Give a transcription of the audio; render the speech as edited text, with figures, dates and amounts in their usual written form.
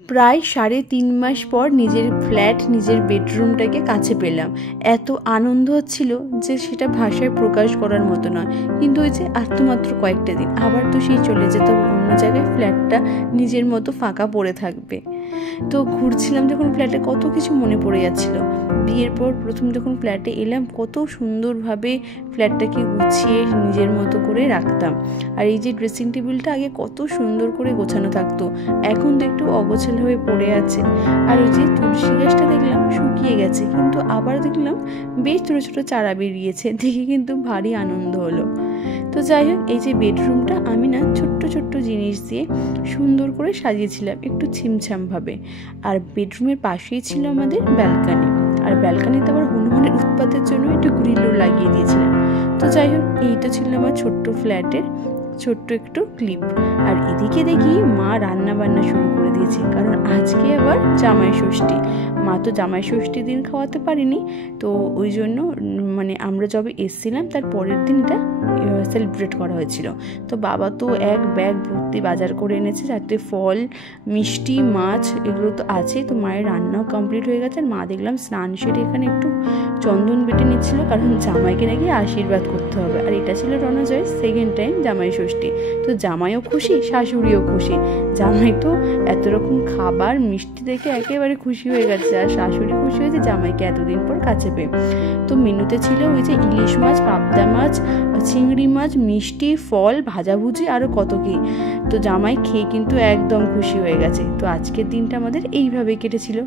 প্রায় 3.5 মাস পর নিজের ফ্ল্যাট, নিজের বেডরুমটাকে কাছে পেলাম। এত আনন্দ হচ্ছিল যে সেটা ভাষায় প্রকাশ করার মতো নয়। কিন্তু ওই যে আর তো মাত্র কয়েকটা দিন, আবার তো সেই চলে যেতে হবে অন্য জায়গায়, ফ্ল্যাটটা নিজের মতো ফাঁকা পড়ে থাকবে। তো ঘুরছিলাম যখন ফ্ল্যাটে, কত কিছু মনে পড়ে যাচ্ছিল। বিয়ের পর প্রথম যখন ফ্ল্যাটে এলাম, কত সুন্দরভাবে ফ্ল্যাটটাকে গুছিয়ে নিজের মতো করে রাখতাম। আর এই যে ড্রেসিং টেবিলটা আগে কত সুন্দর করে গোছানো থাকতো, এখন তো একটু অগোছালো হয়ে পড়ে আছে। আর ওই যে তুলসী গাছটা দেখলাম শুকিয়ে গেছে, কিন্তু আবার দেখলাম বেশ ছোটো ছোটো চারা বেরিয়েছে, দেখে কিন্তু ভারী আনন্দ হলো। তো যাই হোক, এই যে বেডরুমটা আমি না ছোট্ট ছোট্ট জিনিস দিয়ে সুন্দর করে সাজিয়েছিলাম একটু ছিমছামভাবে। আর বেডরুমের পাশেই ছিল আমাদের ব্যালকানি, আর ব্যালকানিতে আবার হনুমানের উৎপাতের জন্য একটু গ্রিলও লাগিয়ে দিয়েছিলাম। তো যাই হোক, এইটা ছিল আমার ছোট্ট ফ্ল্যাটের ছোট্ট একটু ক্লিপ। আর এদিকে দেখি মা রান্না বান্না শুরু করে দিয়েছে, কারণ আজকে আবার জামাই ষষ্ঠী। মা তো জামাই ষষ্ঠী দিন খাওয়াতে পারিনি, তো ওই জন্য মানে আমরা যবে এসেছিলাম তার পরের দিন এটা সেলিব্রেট করা হয়েছিল। তো বাবা তো এক ব্যাগ ভর্তি বাজার করে এনেছে, যাতে ফল, মিষ্টি, মাছ এগুলো তো আছে। তো মায়ের রান্নাও কমপ্লিট হয়ে গেছে। আর মা দেখলাম স্নান সেরে এখানে একটু চন্দন বেটে নিচ্ছিল, কারণ জামাইকে নাকি আশীর্বাদ করতে হবে। আর এটা ছিল রণজয়ের সেকেন্ড টাইম জামাই ষষ্ঠী। তো জামাইও খুশি, শাশুড়িও খুশি। জামাই তো এত রকম খাবার মিষ্টি দেখে একেবারে খুশি হয়ে গেছে, আর শাশুড়ি খুশি হয়েছে জামাইকে এতদিন পর কাছে পেয়ে। তো মেনুতে ছিল ওই যে ইলিশ মাছ, পাবদা মাছ, চিংড়ি মাছ, মিষ্টি, ফল, ভাজাভুজি, আরও কত কি। তো জামাই খেয়ে কিন্তু একদম খুশি হয়ে গেছে। তো আজকের দিনটা আমাদের এইভাবেই কেটেছিল।